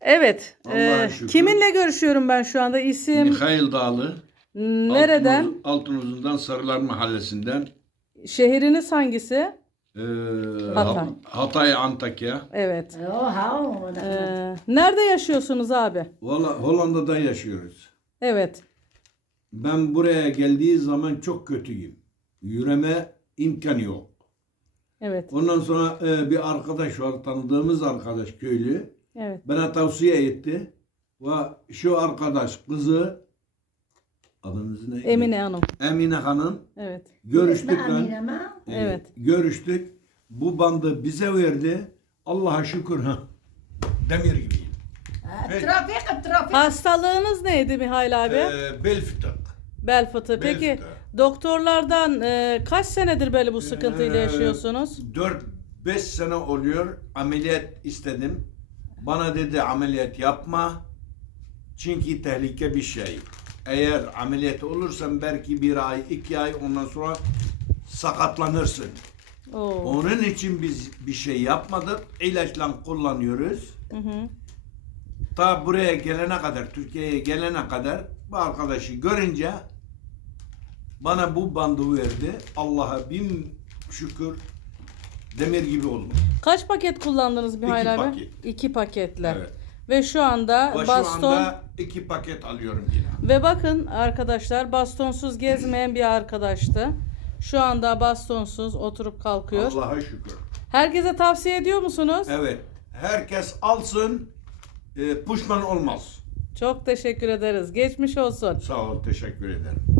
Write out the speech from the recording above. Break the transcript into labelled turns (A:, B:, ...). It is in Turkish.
A: Evet.
B: Allah'a
A: e,
B: şükür.
A: kiminle görüşüyorum ben şu anda? İsim
B: Mikhail Dağlı.
A: nereden?
B: Altınuz- Altınuzun'dan Sarılar Mahallesi'nden.
A: Şehriniz hangisi?
B: Ee,
A: Hatay.
B: Ha- Hatay, Antakya.
A: Evet.
C: Oha.
A: Ee, nerede yaşıyorsunuz abi?
B: Valla Hollanda'da yaşıyoruz.
A: Evet.
B: Ben buraya geldiği zaman çok kötüyüm. Yürüme imkan yok.
A: Evet.
B: Ondan sonra e, bir arkadaş var, tanıdığımız arkadaş köylü.
A: Evet.
B: Bana tavsiye etti. Ve şu arkadaş kızı adınız ne?
A: Emine Hanım.
B: Emine Hanım.
A: Evet.
B: Görüştük lan.
C: Aminema.
B: Ee,
A: Evet.
B: Görüştük. Bu bandı bize verdi. Allah'a şükür ha. Demir gibiyim.
C: Trafik, trafik.
A: Hastalığınız neydi Mihail abi?
B: Ee, bel fıtık.
A: Bel fıtığı.
B: bel
A: Peki
B: fıtığı.
A: doktorlardan e, kaç senedir böyle bu sıkıntıyla
B: Ee,
A: yaşıyorsunuz?
B: 4-5 sene oluyor. Ameliyat istedim. Bana dedi ameliyat yapma. Çünkü tehlike bir şey. Eğer ameliyat olursan belki bir ay, iki ay ondan sonra sakatlanırsın.
A: Oo.
B: Onun için biz bir şey yapmadık. İlaçla kullanıyoruz.
A: Hı hı.
B: Ta buraya gelene kadar, Türkiye'ye gelene kadar bu arkadaşı görünce bana bu bandı verdi. Allah'a bin şükür demir gibi oldum.
A: Kaç paket kullandınız Mihail
B: İki
A: abi?
B: paket.
A: İki paketler.
B: Evet.
A: Ve şu anda
B: Ve şu
A: baston
B: anda iki paket alıyorum yine.
A: ve bakın arkadaşlar bastonsuz gezmeyen bir arkadaştı. Şu anda bastonsuz oturup kalkıyor.
B: Allah'a şükür.
A: Herkese tavsiye ediyor musunuz?
B: Evet. Herkes alsın. E, puşman olmaz.
A: Çok teşekkür ederiz. Geçmiş olsun.
B: Sağ ol. Teşekkür ederim.